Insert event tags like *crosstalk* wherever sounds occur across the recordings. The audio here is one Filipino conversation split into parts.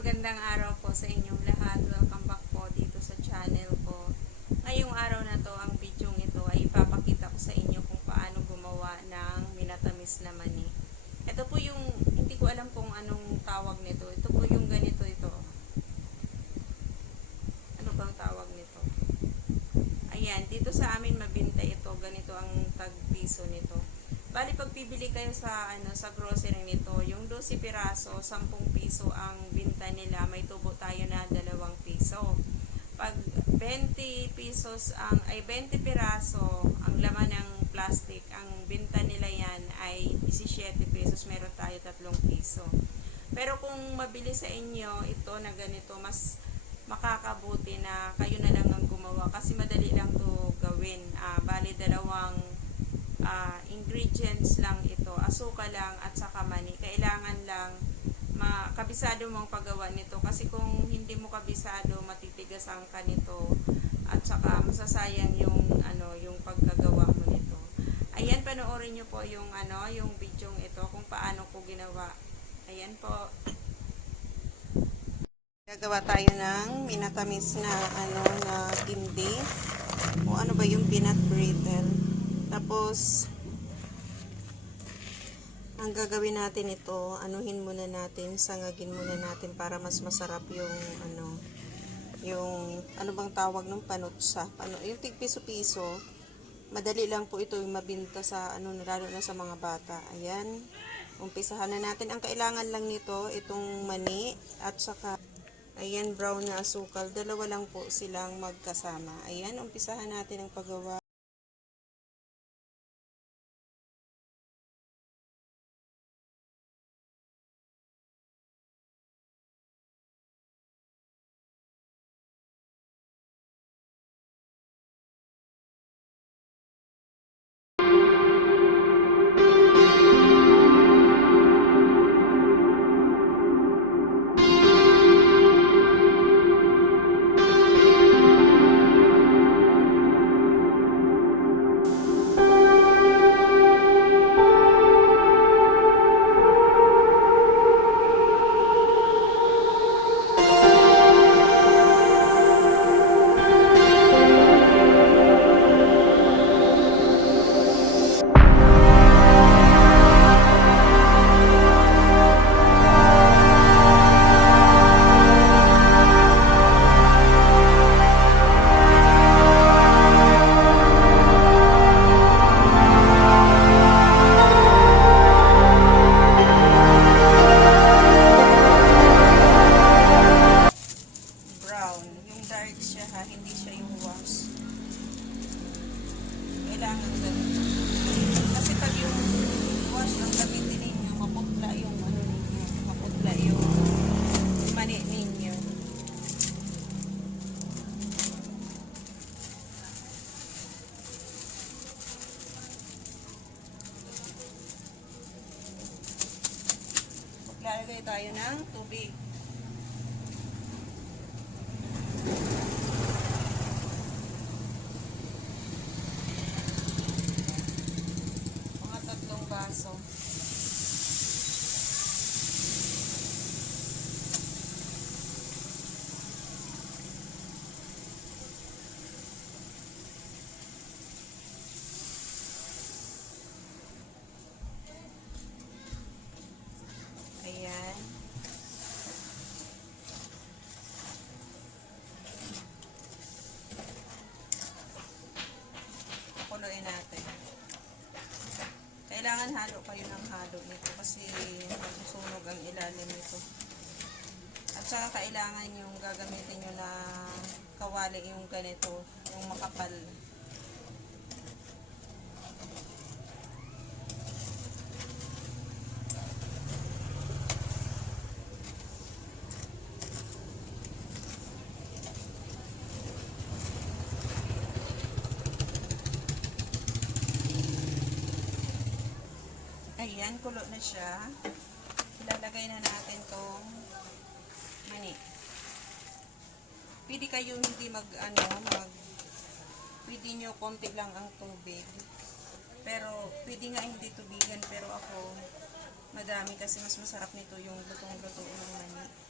Magandang araw po sa inyong lahat. Welcome back po dito sa channel ko. Ngayong araw na to, ang video ito ay ipapakita ko sa inyo kung paano gumawa ng minatamis na mani. Ito po yung, hindi ko alam kung anong tawag nito. Ito po yung ganito ito. Ano bang tawag nito? Ayan, dito sa amin mabinta ito. Ganito ang tag-piso nito. Bali, pag bibili kayo sa, ano, sa grocery nito, yung 12 piraso, 10 piso ang binta nila. May tubo tayo na 2 piso. Pag 20 pesos ang, ay 20 piraso, ang laman ng plastic, ang binta nila yan ay 17 pesos. Meron tayo 3 piso. Pero kung mabili sa inyo ito na ganito, mas makakabuti na kayo na lang ang gumawa kasi madali lang to gawin. Ah, bali dalawang ah, ingredients lang ito, asuka lang at saka mani. Kailangan lang makabisado mong paggawa nito kasi kung hindi mo kabisado, matitigas ang ka nito at saka masasayang yung ano, yung pagkagawa mo nito. Ayan, panoorin niyo po yung ano, yung video ito kung paano ko ginawa. Ayan po. Gagawa tayo ng minatamis na ano na hindi o ano ba yung peanut brittle. Tapos ang gagawin natin ito, anuhin muna natin, sangagin muna natin para mas masarap yung ano yung ano bang tawag ng panutsa. Pano, yung tig piso-piso. Madali lang po ito yung mabinta sa ano lalo na sa mga bata. Ayan. Umpisahan na natin. Ang kailangan lang nito itong mani at saka Ayan, brown na asukal. Dalawa lang po silang magkasama. Ayan, umpisahan natin ang paggawa. Kailangan ganito. Kasi pag yung wash ang gamitin ninyo, maputla yung ano ninyo, maputla yung mani ninyo. Maglalagay tayo ng tubig. Mga tatlong baso. Ayan. Pakuluin natin. Kailangan halo kayo ng halo nito kasi masusunog ang ilalim nito. At saka kailangan yung gagamitin nyo na kawali yung ganito, yung makapal. Ayan, kulo na siya. Ilalagay na natin tong mani. Pwede kayo hindi mag, ano, mag, pwede nyo konti lang ang tubig. Pero, pwede nga hindi tubigan, pero ako, madami kasi mas masarap nito yung lutong-luto ng mani.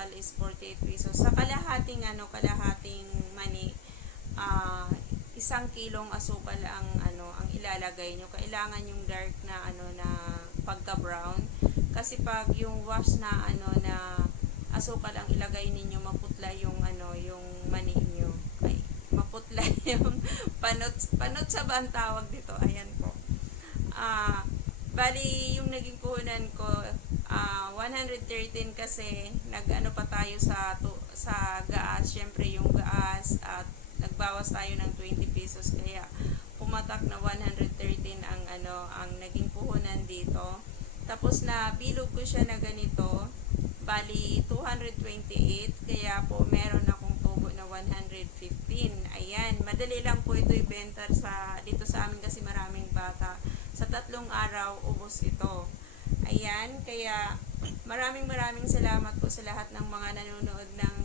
Asukal is 48 pesos. Sa kalahating ano, kalahating mani, ah isang kilong asukal ang ano, ang ilalagay nyo. Kailangan yung dark na ano na pagka-brown. Kasi pag yung wash na ano na asukal ang ilagay ninyo, maputla yung ano, yung mani nyo. Ay, maputla *laughs* yung panot, panot sa ba ang tawag dito? Ayan po. Ah, bali yung naging puhunan ko ah 113 kasi nag-ano pa tayo sa tu, sa gaas, syempre yung gaas at nagbawas tayo ng 20 pesos kaya pumatak na 113 ang ano ang naging puhunan dito. Tapos na bilog ko siya na ganito, bali 228 kaya po meron akong tubo na 115. Ayan, madali lang po ito ibenta sa dito sa amin kasi maraming bata. Sa tatlong araw ubos ito. Ayan, kaya maraming maraming salamat po sa lahat ng mga nanonood ng